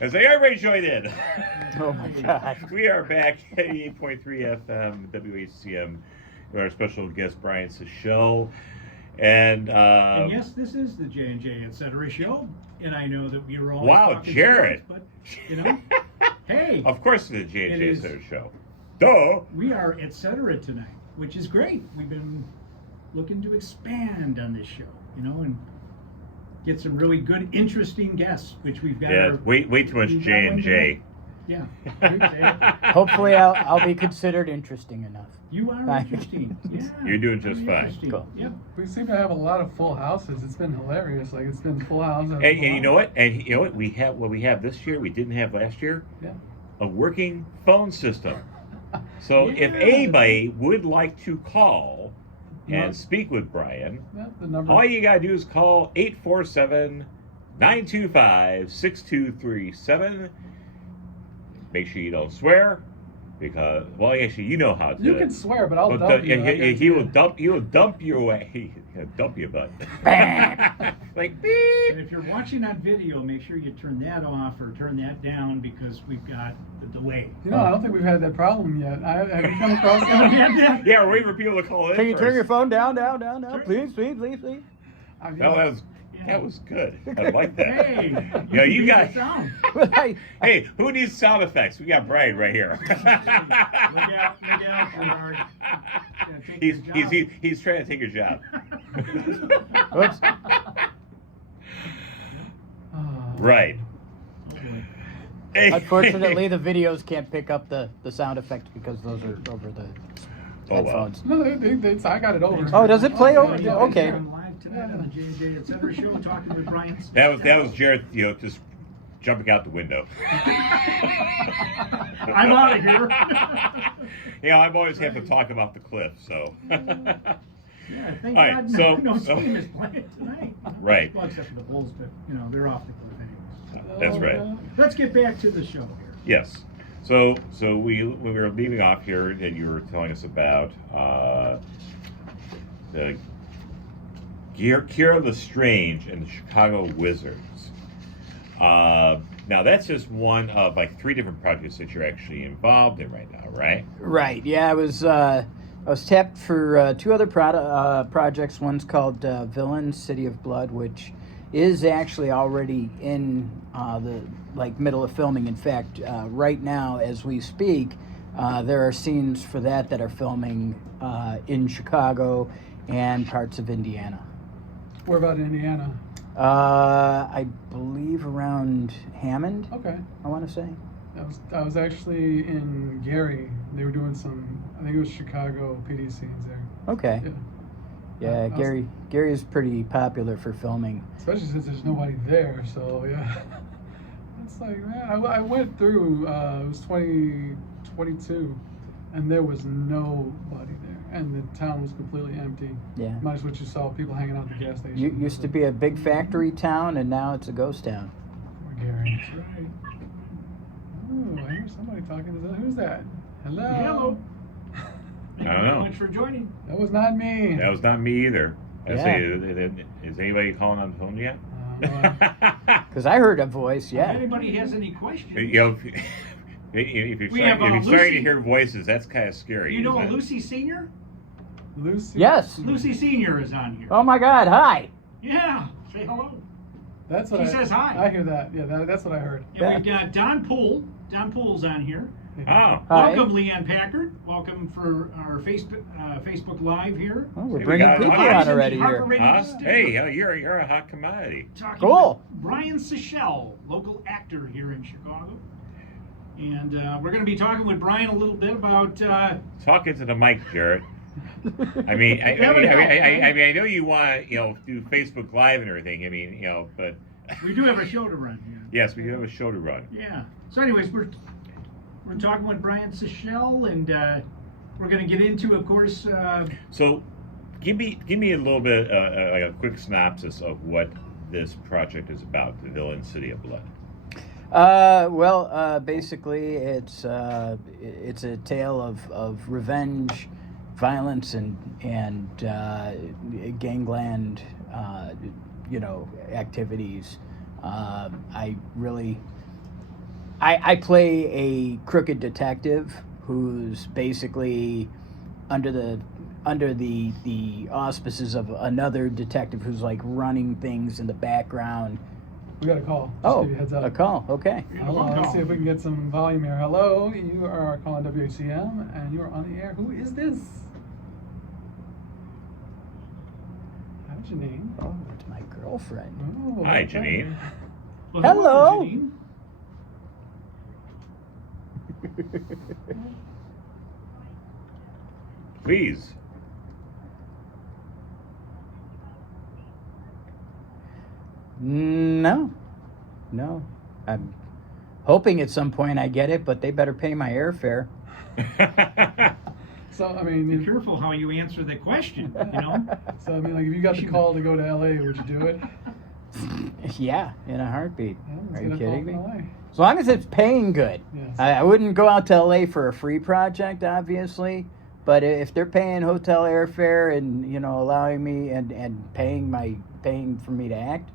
As they already joined in. Oh my God. We are back at 88.3 FM WHCM with our special guest Brian Sichel. And yes, this is the J&J Etc. show. And I know that we were all talking Jared. sports, but, hey. Of course the J&J Etc. show. Duh. We are Etc. tonight, which is great. We've been looking to expand on this show, and get some really good, interesting guests, which we've got. Yeah, way too much J&J. Yeah. Hopefully I'll be considered interesting enough. You are interesting. Yeah. You're doing just fine. Cool. Yep. We seem to have a lot of full houses. It's been hilarious. Like, it's been full house. And you know what? And you know what? We have this year we didn't have last year? Yeah. A working phone system. So if Yeah. anybody would like to call and speak with Brian, Yeah, the number. all you gotta do is call 847-925-6237. Make sure you don't swear, because actually you know how to. You can swear, but I'll But dump you. he will dump you away. He'll dump your butt. Like beep. And if you're watching on video, make sure you turn that off or turn that down because we've got the delay. I don't think we've had that problem yet. Have you come across that? Yeah, we're waiting for people to call in. Can you turn first. your phone down? Please. That was good. I like that. Hey, Yeah, you got. sound. Hey, who needs sound effects? We got Brian right here. Look out, Gerard. He's trying to take your job. Oops. Right. Hey. Unfortunately, the videos can't pick up the sound effects because those are over the headphones. No, I got it over. Oh, does it play over? Yeah, Okay. I'm live tonight on the J&J Etc. show talking with Brian. That was Jared, just jumping out the window. I'm out of here. I'm always have to talk about the cliff, so. Yeah, thank All right, God no so- team is playing tonight. Right. Well, except for the Bulls, but they're off the cliff anyways. That's right. Let's get back to the show here. Yes. So when we were leaving off here, and you were telling us about the Kira Lestrange and the Chicago Wizards. Now that's just one of like 3 different projects that you're actually involved in right now, right? Right. Yeah, I was tapped for 2 other projects. One's called Villains: City of Blood, which is actually already in the middle of filming. In fact, right now as we speak, there are scenes for that are filming in Chicago and parts of Indiana. Where about Indiana? I believe around Hammond. Okay. I want to say. I was actually in Gary. They were doing I think it was Chicago PD scenes there. Okay. Yeah. Yeah, Gary is pretty popular for filming. Especially since there's nobody there, so yeah. It's like, man, I went through, it was 2022, and there was nobody there, and the town was completely empty. Yeah. Much as what you saw, people hanging out at the gas station. Used to be a big factory town, and now it's a ghost town. Poor Gary. That's right. Oh, I hear somebody talking. Who's that? Hello? Hello. Thank I you don't very know. much for joining. That was not me. That was not me either. I Yeah. say, is anybody calling on the phone yet? Because I heard a voice, If yeah. anybody has any questions, If you're We have, starting Lucy. to hear voices, that's kind of scary. you know isn't it? Lucy Senior? Lucy? Yes. Lucy Senior is on here. Oh my God! Hi. Yeah, say hello. That's what She says hi. I hear that. Yeah, that's what I heard. And we've got Don Poole. Don Poole's on here. Oh, Hi. Welcome, Leanne Packard. Welcome for our Facebook Live here. Oh, we're We bringing got people audience on in the already Harper here. Radio huh? Studio. Hey, you're a hot commodity. Talking Cool. with Brian Sichel, local actor here in Chicago. And we're going to be talking with Brian a little bit about. Talk into the mic, Jarrett. I mean, I know you want to, do Facebook Live and everything. I mean, but We do have a show to run here. yes, we do have a show to run. Yeah. So, anyways, we're talking with Brian Sichel, and we're going to get into, of course. So, give me a little bit like a quick synopsis of what this project is about, the Villain City of Blood. Basically, it's a tale of revenge, violence, and gangland, activities. I really I play a crooked detective who's basically under the auspices of another detective who's like running things in the background. We got a call. Just Oh, give you a heads up. a call. Okay. Hello, let's see if we can get some volume here. Hello, you are calling WHCM and you are on the air. Who is this? Hi, Janine. Oh, it's my girlfriend. Oh, Hi, okay. Janine. Well, Hello. Janine. Please. No. I'm hoping at some point I get it, but they better pay my airfare. So I mean, Be careful how you answer that question, you know? so I mean, like if you got the call to go to LA, would you do it? Yeah, in a heartbeat. Yeah, let's Are you get a call kidding me? from LA. As long as it's paying good. Yes. I wouldn't go out to LA for a free project, obviously. But if they're paying hotel airfare and allowing me and paying for me to act,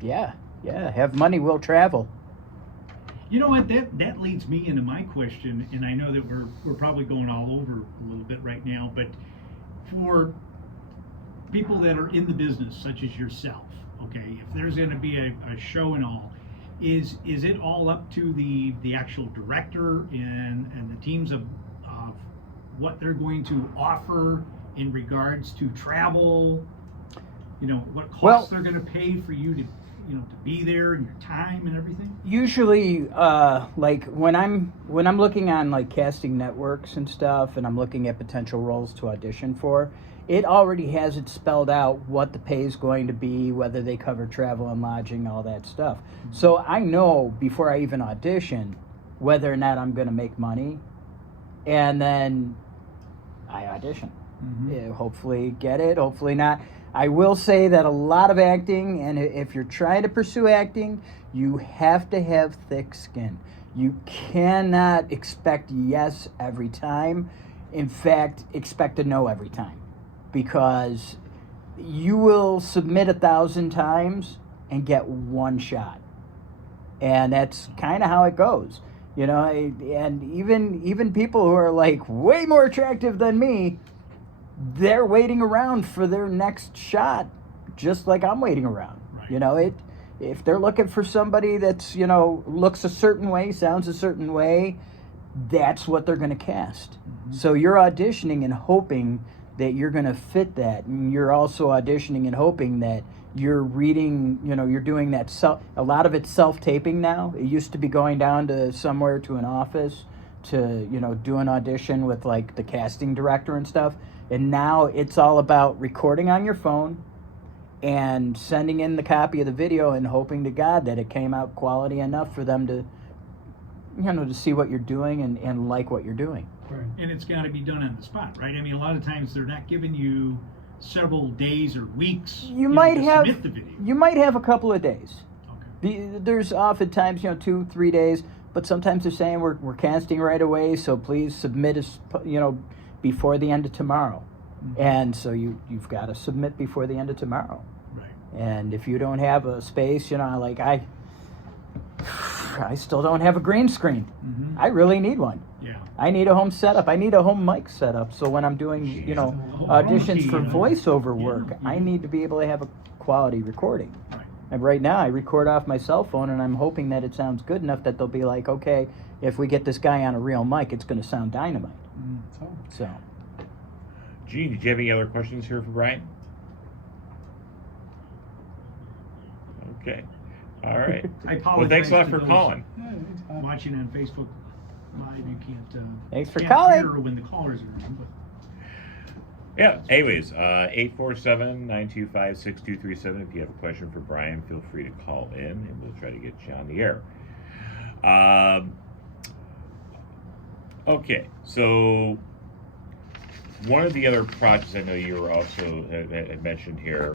yeah, have money, we'll travel. You know what? That leads me into my question, and I know that we're probably going all over a little bit right now, but for people that are in the business, such as yourself, okay, if there's going to be a show and all, is it all up to the actual director and the teams of what they're going to offer in regards to travel? What costs they're going to pay for you to to be there and your time and everything? Usually, like when I'm looking on like casting networks and stuff, and I'm looking at potential roles to audition for, it already has it spelled out what the pay is going to be, whether they cover travel and lodging, all that stuff. Mm-hmm. So I know before I even audition whether or not I'm going to make money, and then I audition. Mm-hmm. Yeah, hopefully get it, hopefully not. I will say that a lot of acting, and if you're trying to pursue acting, you have to have thick skin. You cannot expect yes every time. In fact, expect a no every time. Because you will submit 1,000 times and get one shot. And that's kind of how it goes. And even people who are like way more attractive than me, they're waiting around for their next shot, just like I'm waiting around. Right. If they're looking for somebody that's looks a certain way, sounds a certain way, that's what they're going to cast. Mm-hmm. So you're auditioning and hoping that you're going to fit that, and you're also auditioning and hoping that you're reading. You're doing that. A lot of it's self-taping now. It used to be going down to somewhere to an office to do an audition with like the casting director and stuff. And now it's all about recording on your phone and sending in the copy of the video and hoping to God that it came out quality enough for them to, to see what you're doing and like what you're doing. Right. And it's got to be done on the spot, right? I mean, a lot of times they're not giving you several days or weeks. You might to have submit the video. you might have a couple of days. Okay. There's oftentimes 2-3 days, but sometimes they're saying we're casting right away, so please submit us before the end of tomorrow. Mm-hmm. And so you've got to submit before the end of tomorrow. Right. And if you don't have a space, like I still don't have a green screen. Mm-hmm. I really need one. Yeah. I need a home setup. I need a home mic setup. So when I'm doing, auditions for voiceover work, Yeah. I need to be able to have a quality recording. Right. And right now I record off my cell phone, and I'm hoping that it sounds good enough that they'll be like, okay, if we get this guy on a real mic, it's going to sound dynamite. So, So. Gene, did you have any other questions here for Brian? Okay. All right. I apologize. Well, thanks a lot to for those calling. yeah, anytime. Watching on Facebook Live, you can't. Thanks for can't calling. hear when the callers are on, but Yeah. Anyways, 847-925-6237. If you have a question for Brian, feel free to call in, and we'll try to get you on the air. Okay. So one of the other projects I know you were also had mentioned here